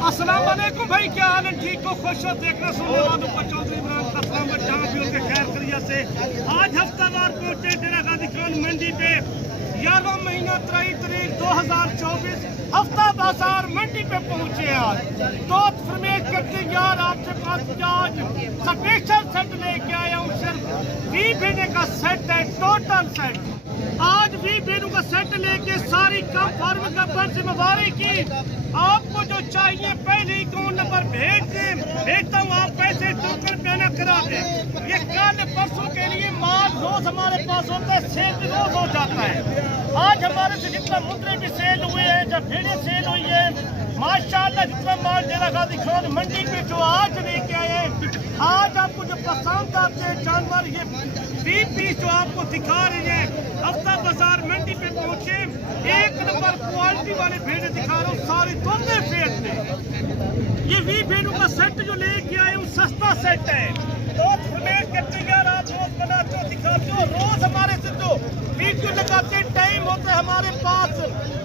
अस्सलाम वालेकुम भाई, क्या हाल है? ठीक हो? खुश हो? देखने सुनने वालों को चौधरी इमरान का सलामत जहाँ भी होंगे खैर खैरियत से। आज हफ्तावार पहुंचे डेरा गाजी खान मंडी पे 11वां महीना 23 तारीख 2024 हफ्ता बाजार मंडी पे पहुंचे। आज तो फरमेश करते यार आपसे पास आज स्पेशल सेट लेके आया हूँ। सिर्फ 20 भेड़े का सेट है, टोटल सेट। आज 20 भेड़ों का सेट लेके सारी कम फार्म का बन जिम्मेवारी की। आपको जो चाहिए पहले ही कौन नंबर भेजता हूँ, आप पैसे टोकन पेना करा दे। ये कल परसों के लिए माल रोज हमारे पास होता है, सेल भी रोज हो जाता है। आज हमारे से जितना मुद्रे भी सेल हुए हैं, जब भेड़े सेल हुई है माशाल्लाह, जितना माल डेरा गाजी खान मंडी पे जो आज लेके आए हैं, आज आपको जो पसंद आते हैं जानवर, ये 20 पीस जो आपको दिखा रहे हैं हफ्ता बाजार मंडी पे पहुंचे। एक नंबर क्वालिटी वाले भेड़े दिखा रहा हूँ, सारी दोनों फेट में। ये 20 भेड़ों का सेट जो लेके आए हूँ सस्ता सेट है। तो करते यार आप रोज बनाते हो, दिखाते हो, रोज हमारे से तो वीडियो लगाते टाइम होता है हमारे पास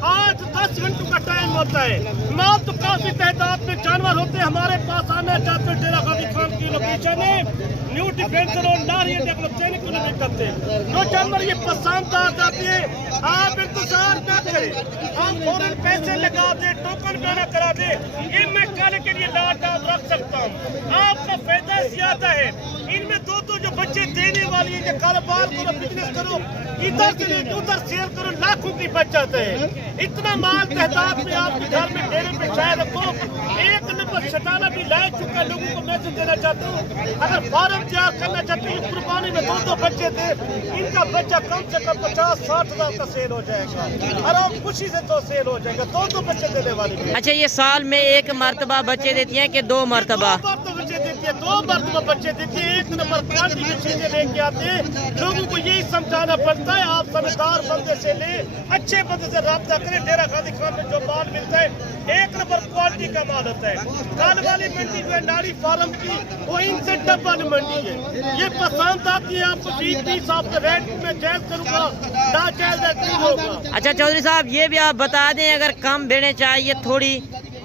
8-10 घंटों का टाइम होता है। माल तो काफी तादाद में जानवर होते हैं हमारे पास। आना चाहते हो डेरा गाजी खान की लोकेशन है न्यू डिफेंस रोड नारियल करते जो जानवर ये पसंद आ जाते हैं, आप इंतजार न करें, आप फौरन पैसे लगा दे, टोकन पेना करा दे। ये मैं कल के लिए लाट रख सकता हूँ, आपका फायदा ज्यादा है। इनमें दो जो बच्चे देने वाली है, कारोबार करो, बिजनेस करो, इधर से ले उधर सेल करो, लाखों की बचत है। इतना माल तादाद में आपके घर में डेरे पे चाय रखो। एक नंबर शटाना भी ला चुका है। लोगों को मैसेज देना चाहता हूँ, अगर फार्म तैयार करना चाहते हैं, कुर्बानी में दो बच्चे थे, इनका बच्चा कम से कम 50-60 हजार का सेल हो जाएगा, आराम खुशी से तो सेल हो जाएगा। दो बच्चे देने वाली। अच्छा, ये साल में एक मरतबा बच्चे देती हैं कि 2 मरतबा? 2 बच्चे देती है, 2 मरतबा बच्चे देती है। एक नंबर क्वालिटी की चीजें लेके आते हैं। लोगों को यही समझाना पड़ता है, आप समझदार बंदे से ले, अच्छे बंदे से राब्ता करें। डेरा गाजी खान में जो माल मिलता है एक नंबर क्वालिटी का माल होता है। काल वाली मंडी जो है नाड़ी फार्म की, वो इनसे डबल मंडी है। ये पसंद आती है आपको 20 आपके रेट में जायज करूंगा, ना जायज नहीं होगा। अच्छा चौधरी साहब, ये भी आप बता दें, अगर कम भेड़ें चाहिए थोड़ी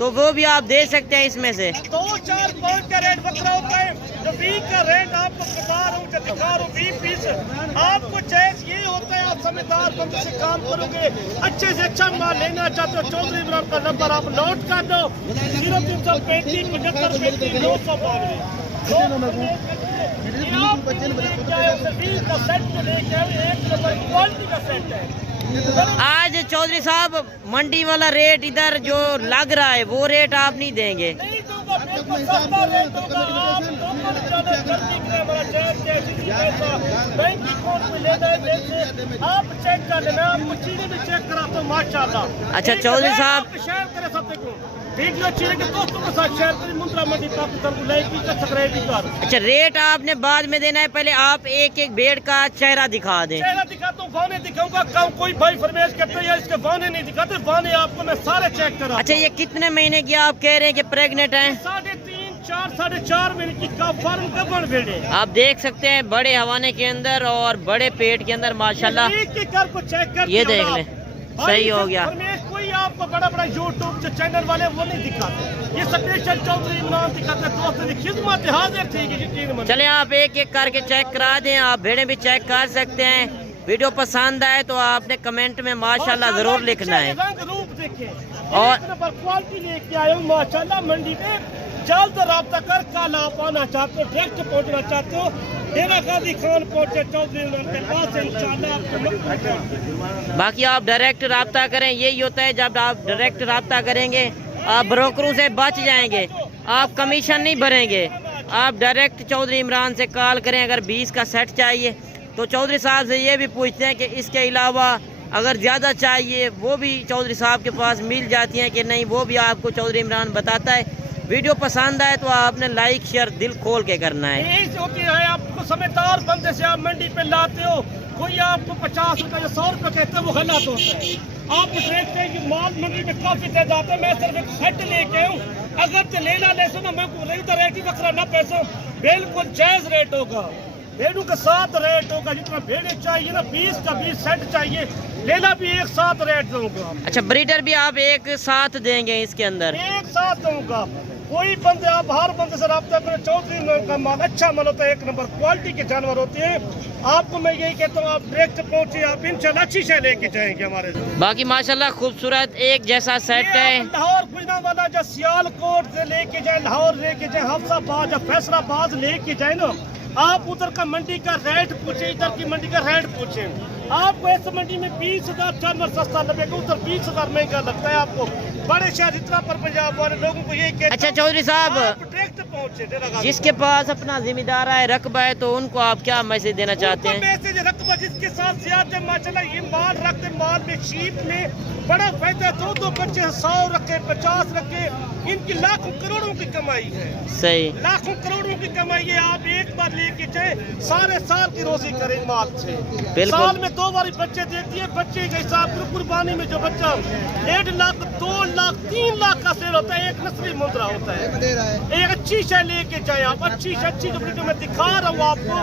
तो वो भी आप दे सकते हैं इसमें से? 2-4-5 का रेट बकरा होता है। जो 20 का रेट आपको बता रहा हूँ, जो दिखा रहा हूँ 20 पीस, आपको जायज ये होता है। आप समझदार बंदे से काम करोगे, अच्छे से अच्छा माल लेना चाहते हो, चौधरी इमरान का नंबर आप नोट कर दो, 0335 75 35 992। आज चौधरी साहब मंडी वाला रेट इधर जो लग रहा है वो रेट आप नहीं देंगे? नहीं दूंगा, बिल्कुल सस्ता रेट दूंगा। आप बैंक अकाउंट में लेना है पैसे, आप चेक कर लेना, आपको चीजें भी चेक कराता हूँ माशाल्लाह। अच्छा चौधरी साहब, शेयर करें सबसे को वीडियो अच्छी लगे दोस्तों के साथ शेयर करें। मुंद्रा मंडी को लाइक भी कर, सब्सक्राइब भी कर। अच्छा, रेट आपने बाद में देना है, पहले आप एक एक भेड़ का चेहरा दिखा दें। चेहरा दिखाता हूँ, वाने दिखाऊंगा। कोई भाई फरमाइश करते हैं इसके वाने नहीं दिखाते, वाने आपको मैं सारे चेक करा। अच्छा, ये कितने महीने की आप कह रहे हैं कि प्रेग्नेंट हैं? 3.5-4.5 महीने की फार्म कब भेड़े आप देख सकते हैं, बड़े हवाने के अंदर और बड़े पेट के अंदर माशाल्लाह। एक घर को चेक कर, ये देख लें, सही हो गया। कोई आपको बड़ा यूट्यूब चैनल वाले वो नहीं दिखाते, ये स्पेशल चौधरी इमरान दिखाते। दोस्तों की खिदमत हाजिर थी। चले आप एक एक करके चेक करा दें, आप भेड़े भी चेक कर सकते हैं। वीडियो पसंद आए तो आपने कमेंट में माशाल्लाह जरूर लिखना है। रंग रूप देखे और क्वालिटी लेके आए हूँ माशाल्लाह मंडी में। जल्द राब्ता कर, कल आप आना चाहते हो, डायरेक्ट पहुँचना चाहते हो, डेरा गाजी खान पहुँचे चौधरी इमरान के पास, इंशाल्लाह आपको। बाकी आप डायरेक्ट राब्ता करें, यही होता है जब आप डायरेक्ट राब्ता करेंगे आप ब्रोकरों से बच जाएंगे, आप कमीशन नहीं भरेंगे। आप डायरेक्ट चौधरी इमरान से कॉल करें। अगर 20 का सेट चाहिए तो चौधरी साहब से ये भी पूछते हैं कि इसके अलावा अगर ज़्यादा चाहिए वो भी चौधरी साहब के पास मिल जाती हैं कि नहीं, वो भी आपको चौधरी इमरान बताता है। वीडियो पसंद आए तो आपने लाइक शेयर दिल खोल के करना है। यही होती है, आपको समझदार बंदे से आप मंडी पे लाते हो, कोई आपको 50 रुपये या 100 रुपये कहते हैं, वो गलत होता है। आप देखते हैं कि माल मंडी में काफी तादाद है, मैं सिर्फ एक सेट लेके हूँ। अगर तो लेना ले सुनो, मैं रेट ही बकरा ना पैसा, बिल्कुल जायज रेट होगा। भेड़ों का साथ रेट होगा, जितना भेड़े चाहिए ना 20 का 20 सेट चाहिए, लेना भी एक साथ रेट दूंगा। अच्छा, ब्रीडर भी आप एक साथ देंगे इसके अंदर? एक साथ दूंगा। कोई बंदे आप हर बंदे से रब्ता करें, चौधरी इमरान का माल अच्छा माल होता है, एक नंबर क्वालिटी के जानवर होते हैं। आपको मैं यही कहता हूँ, आप डायरेक्ट पहुंचे, आप इंशाल्लाह अच्छी शय लेके जाएंगे हमारे से। बाकी माशाल्लाह खूबसूरत एक जैसा सेट है। लाहौर गुजरांवाला जो सियालकोट से लेके जाए, लाहौर लेके जाए, हफ्साबाद या फैसलाबाद लेके जाए ना, आप उधर का मंडी का रेट पूछे, इधर की मंडी का रेट पूछे, आपको इस मंडी में 20,000 जानवर सस्ता लगेगा, उधर 20,000 महंगा लगता है आपको। बड़े शहर इतना पर पंजाब वाले लोगों को यही कहते। अच्छा चौधरी साहब, डायरेक्ट पहुंचे, जिसके पास अपना जिम्मेदार है, रकबा है, तो उनको आप क्या मैसेज देना चाहते हैं? मैसेज रकबा जिसके साथ ज्यादा माशाल्लाह ये माल रखते, माल में शीप में बड़ा फायदा, 2-2 बच्चे 100 रखे, 50 रखे, इनकी लाखों करोड़ों की कमाई है। सही, लाखों करोड़ों की कमाई है। आप एक बार लेके जाए, सारे साल की रोजी करें माल से। साल में 2 बार बच्चे देती है, बच्चे के हिसाब से कुर्बानी में जो बच्चा 1.5 लाख, 2 लाख, 3 लाख का सेल होता है, एक नस्ली मुद्रा होता है। एक अच्छी शय लेके जाए आप, अच्छी से अच्छी जो मैं दिखा रहा हूँ आपको,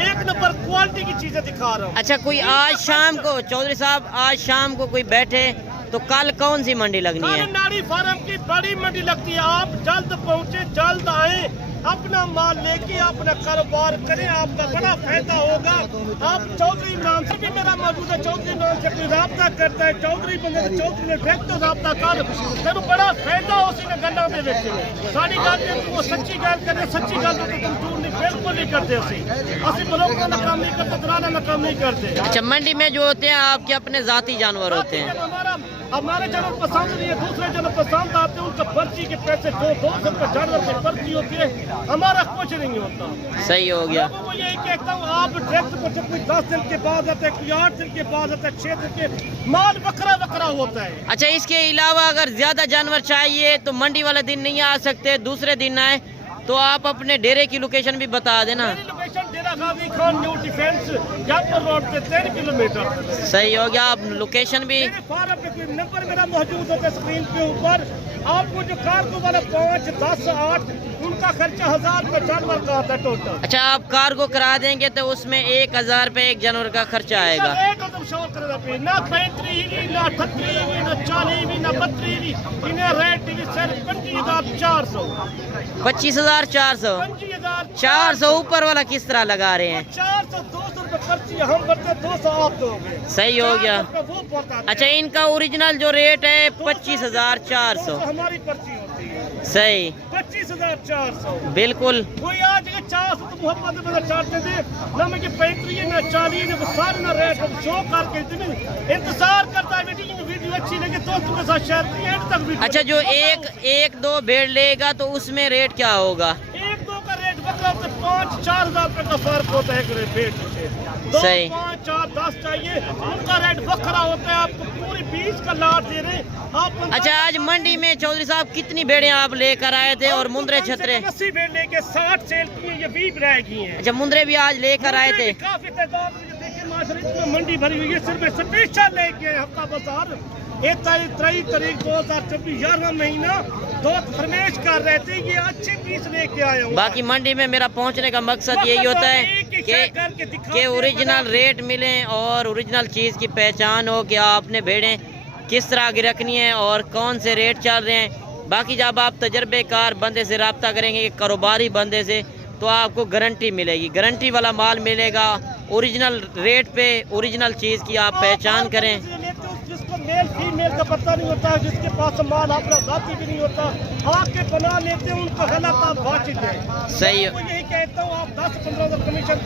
एक नंबर क्वालिटी की चीजें दिखा रहा हूँ। अच्छा, कोई आज शाम को चौधरी साहब, आज शाम को कोई बैठे तो कल कौन सी मंडी लगनी है? नाड़ी फार्म की बड़ी मंडी लगती है। आप जल्द पहुँचे, जल्द आए, अपना माल लेके अपना कारोबार करें, आपका बड़ा फायदा होगा। आप चौधरी इमरान से भी मेरा मौजूद है, चौधरी इमरान से कोई रब्ता करता है, चौधरी बंदे से चौधरी ने डायरेक्ट रब्ता कर, तेन बड़ा फायदा उसी ने गल्लां दे विच। साडी गल ते वो सच्ची गल करे, सच्ची गल तो तुम झूठ नहीं बिल्कुल नहीं करते। असि ब्रोकर का काम नहीं करते, दलाल का काम नहीं करते। अच्छा, मंडी में जो होते हैं आपके अपने जाती जानवर होते हैं? हमारे जानवर पसंद नहीं है, दूसरे जानवर पसंद आते हैं, उनका पर्ची के पैसे 200 रुपये जानवर की पर्ची होती है, हमारा कुछ नहीं होता। सही हो गया। मैं यही कहता हूँ, आप डायरेक्ट को कोई 10 दिन के बाद आता है, कोई 8 दिन के बाद आता है, 6 दिन के माल बकरा बकरा होता है। अच्छा, इसके अलावा अगर ज्यादा जानवर चाहिए तो मंडी वाले दिन नहीं आ सकते, दूसरे दिन आए तो आप अपने डेरे की लोकेशन भी बता देना। लोकेशन डेरा Ghazi Khan new defence जापुर road से 3 किलोमीटर। सही हो गया। आप लोकेशन भी, फार्म पे कोई नंबर मेरा मौजूद होता है स्क्रीन के ऊपर। आपको जो कार्गो वाला 5, 10, 8 उनका खर्चा 1000 रुपये जानवर का आता है टोटल। अच्छा, आप कार्गो करा देंगे तो उसमें 1000 रुपये एक जानवर का खर्चा आएगा। ना 35 ना 38 ना 40 ना 32 इन्हें रेट सिर्फ 25,400। 25,400? 400 ऊपर वाला किस तरह लगा रहे हैं? 400, 200 रुपये पर्ची हम भरते, 200 आप दोगे। सही हो गया। अच्छा, इनका ओरिजिनल जो रेट है 25,400 हमारी पर्ची होती है। सही, 25,400 बिल्कुल। कोई आज 400 तो मोहब्बत में चाहते थे ना, मैं 35 ना 40 ना सारे ना रेट शो करके इंतजार करता है। वीडियो अच्छी लगे दोस्तों के साथ शेयर करिए एंड तक वीडियो। अच्छा, जो एक दो भेड़ लेगा तो उसमें रेट क्या होगा? 1-2 का रेट मतलब 5-4 हज़ार रुपये का फर्क होता है एक भेड़ से। 2, 5, 4, 10 चाहिए, उनका रेट बखरा होता है। आपको पूरी 20 का लाट दे रहे आप। अच्छा, आज मंडी में चौधरी साहब कितनी भेड़ें आप लेकर आए थे और मुंद्रे छतरे? 80 भेड़ लेके 60 सेल की है, ये 20 रह गई हैं। अच्छा, मुंद्रे भी आज लेकर आए थे? काफी तादाद में देखिए माशाल्लाह मंडी भरी हुई है। सिर्फ स्पेशल लेके हफ्ता बाजार 1 तारीख 2024 11वां महीना दोस्त फरमाइश कर रहे थे, ये अच्छे पीस लेके आया हूँ। बाकी मंडी में मेरा पहुंचने का मकसद यही होता है कि ओरिजिनल रेट मिले और ओरिजिनल चीज़ की पहचान हो कि आपने भेड़ें किस तरह की रखनी है और कौन से रेट चल रहे हैं। बाकी जब आप तजर्बेकार बंदे से रब्ता करेंगे, कारोबारी बंदे से, तो आपको गारंटी मिलेगी, गारंटी वाला माल मिलेगा। ओरिजिनल रेट पे ओरिजिनल चीज़ की आप पहचान करें। जिसको मेल फीमेल का पता नहीं होता, जिसके पास माल अपना जाति भी नहीं होता, आके बना लेते हैं, उनका गलत आप बात जाए। सही है। यही कहता हूँ, आप 10-15 कमीशन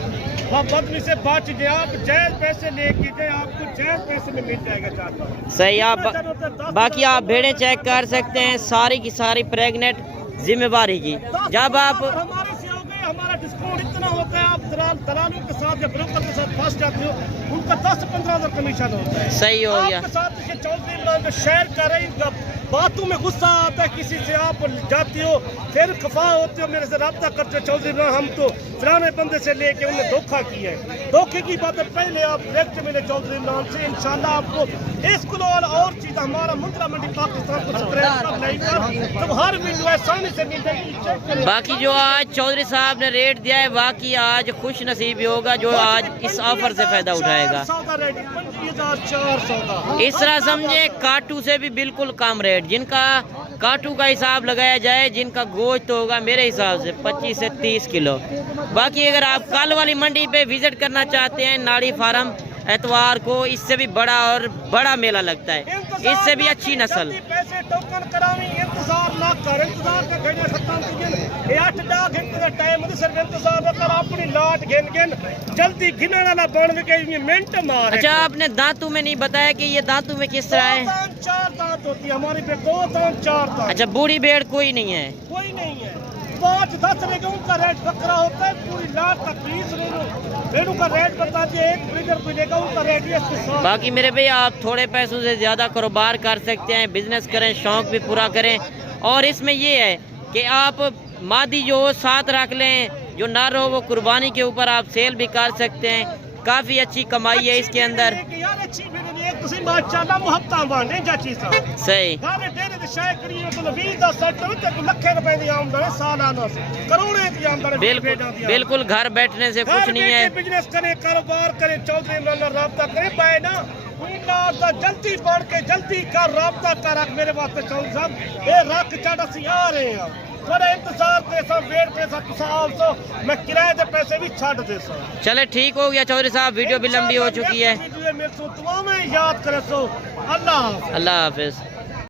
बदली से बात जाए, आप जायज पैसे लेके जाए, आपको जायज पैसे में मिल जाएगा जानवर। सही। आप बाकी आप भेड़ें चेक कर सकते हैं, सारी की सारी प्रेग्नेंट जिम्मेवारी की। जब आप हमारे से हो गए, हमारा डिस्काउंट इतना होता है, आप दलालों के साथ या ब्रोकर के साथ फंस जाते हो, उनका 10-15 हज़ार कमीशन होता है। सही हो गया। आपके साथ चौधरी इमरान शेयर करें, बातों में गुस्सा आता है, किसी से आप जाती हो, फिर खफा होते हो, मेरे से रब्ता करते हो, चौधरी इमरान हम तो फलाने बंदे से लेके उन्हें धोखा किया है। धोखे की बातें पहले आप डायरेक्ट मिले चौधरी इमरान से, इंशाल्लाह आपको इसको और चीज़ हमारा मुंद्रा मंडी पाकिस्तान को तो हर वीडियो आसानी से मिल जाएगी। बाकी जो आज चौधरी साहब आपने रेट दिया है, वाकई आज खुश नसीब ही होगा जो आज इस ऑफर से फायदा उठाएगा। इस तरह समझे काटू से भी बिल्कुल कम रेट, जिनका काटू का हिसाब लगाया जाए, जिनका गोश्त होगा मेरे हिसाब से 25 से 30 किलो। बाकी अगर आप कल वाली मंडी पे विजिट करना चाहते हैं, नाड़ी फार्म, एतवार को इससे भी बड़ा और बड़ा मेला लगता है, इससे भी अच्छी नस्ल। पैसे टोकन करावी, इंतजार ना कर, इंतजार का घड़िया 7 दिन 8-10 घंटे का टाइम है, सिर्फ इंतजार ना कर, अपनी लाट गिन जल्दी गिनना ना बन के ये मिनट मार। अच्छा, आपने दांतों में नहीं बताया कि ये दांतों में किस तरह है? 4 दांत होती है हमारी पे, 2 दांत 4 दांत। अच्छा, बूढ़ी भेड़ कोई नहीं है? कोई नहीं है। 5-10 रेट उनका रेट बकरा होता है, पूरी लाट का 20 रेनू का रेट बता दिए, एक ब्रीडर को लेगा उनका रेट भी इसके साथ। बाकी मेरे भैया आप थोड़े पैसों से ज़्यादा कारोबार कर सकते हैं, बिजनेस करें, शौक भी पूरा करें। और इसमें ये है कि आप मादी जो साथ रख लें, जो नर हो वो कुर्बानी के ऊपर आप सेल भी कर सकते हैं, काफ़ी अच्छी कमाई है इसके अंदर। सही बिल्कुल घर बैठने से कुछ नहीं है। बिजनेस करें, कारोबार करें, चौधरी इमरान राब्ता करें, बाय ना जल्दी बढ़ के जल्दी कर राब्ता कर मेरे वास्ते चौधरी साहब, ये रख चढ़ असी आ रहे हैं, थोड़ा इंतजार पैसा वेट पैसा तुसा आओ, मैं किराए के पैसे भी छड़ दे सो। चले ठीक हो गया चौधरी साहब, वीडियो भी लंबी हो चुकी है। मेरे याद करे सो। अल्लाह हाफिज।